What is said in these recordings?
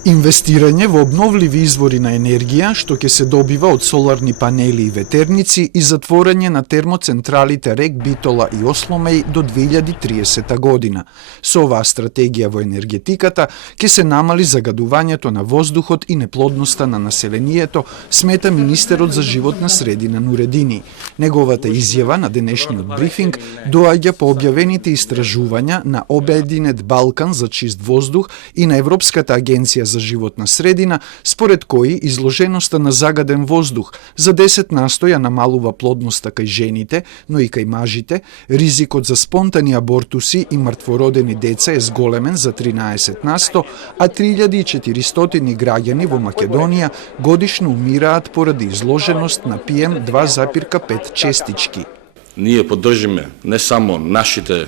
Инвестирање во обновливи извори на енергија, што ќе се добива од соларни панели и ветерници и затворање на термоцентралите Рек, Битола и Осломеј до 2030 година. Со оваа стратегија во енергетиката ќе се намали загадувањето на воздухот и неплодноста на населението, смета министерот за животна средина Нуредини. Неговата изјава на денешниот брифинг доаѓа по објавените истражувања на Обединет Балкан за чист воздух и на Европската агенција за животна средина, според кои изложеноста на загаден воздух за 10% ја намалува плодноста кај жените, но и кај мажите, ризикот за спонтани абортуси и мртвородени деца е зголемен за 13%, а 3400 граѓани во Македонија годишно умираат поради изложеност на PM 2,5 честички. Ние поддржиме не само нашите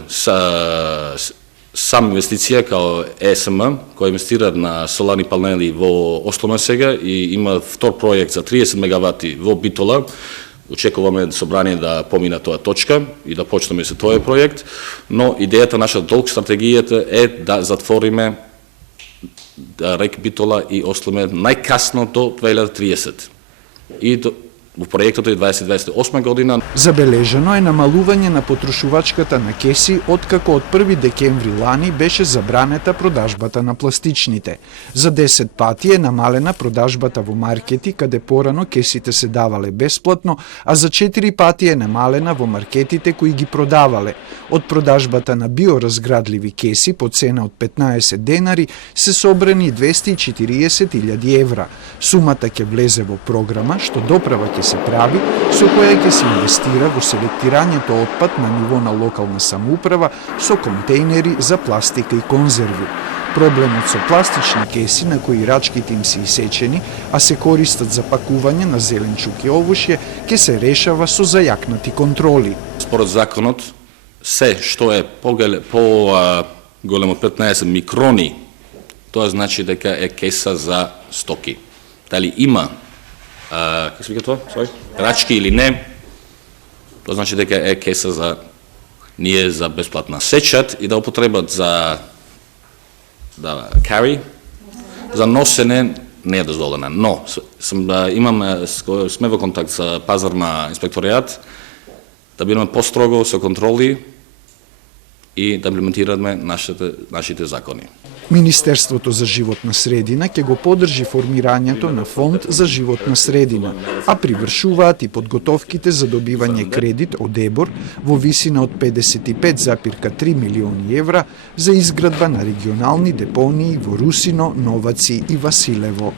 сам инвестиција као ЕСМ, која инвестира на соларни панели во Осломе сега и има втор проект за 30 мегавати во Битола. Очекуваме собрание да помина тоа точка и да почнеме со тој проект, но идејата наша долг стратегијата е да затвориме Рек, Битола и Осломе најкасно до 2030. И во проектот е 2028 година. Забележано е намалување на потрошувачката на кеси откако од 1 декември лани беше забранета продажбата на пластичните. За 10 пати е намалена продажбата во маркети каде порано кесите се давале бесплатно, а за 4 пати е намалена во маркетите кои ги продавале. Од продажбата на биоразградливи кеси по цена од 15 денари се собрани 240.000 евра. Сумата ќе влезе во програма што доправа ќе се прави, со која ќе се инвестира во селектирањето отпад на ниво на локална самоуправа со контейнери за пластика и конзерви. Проблемот со пластични кеси на кои рачките им се исечени, а се користат за пакување на зеленчук и овошје, ќе се решава со зајакнати контроли. Според законот, се што е по-големо 15 микрони, тоа значи дека е кеса за стоки. Дали има како се вика тоа? Рачки или не, тоа значи дека е кеса за ние за бесплатна сечат и да употребат за carry, за носене не е дозволена. Но сме во контакт со пазарна инспекторијат да бидеме построго со контроли и да имплементираме нашите закони. Министерството за животна средина ќе го поддржи формирањето на фонд за животна средина, а привршуваат и подготовките за добивање кредит од ЕБОР во висина од 55,3 милиони евра за изградба на регионални депонии во Русино, Новаци и Василево.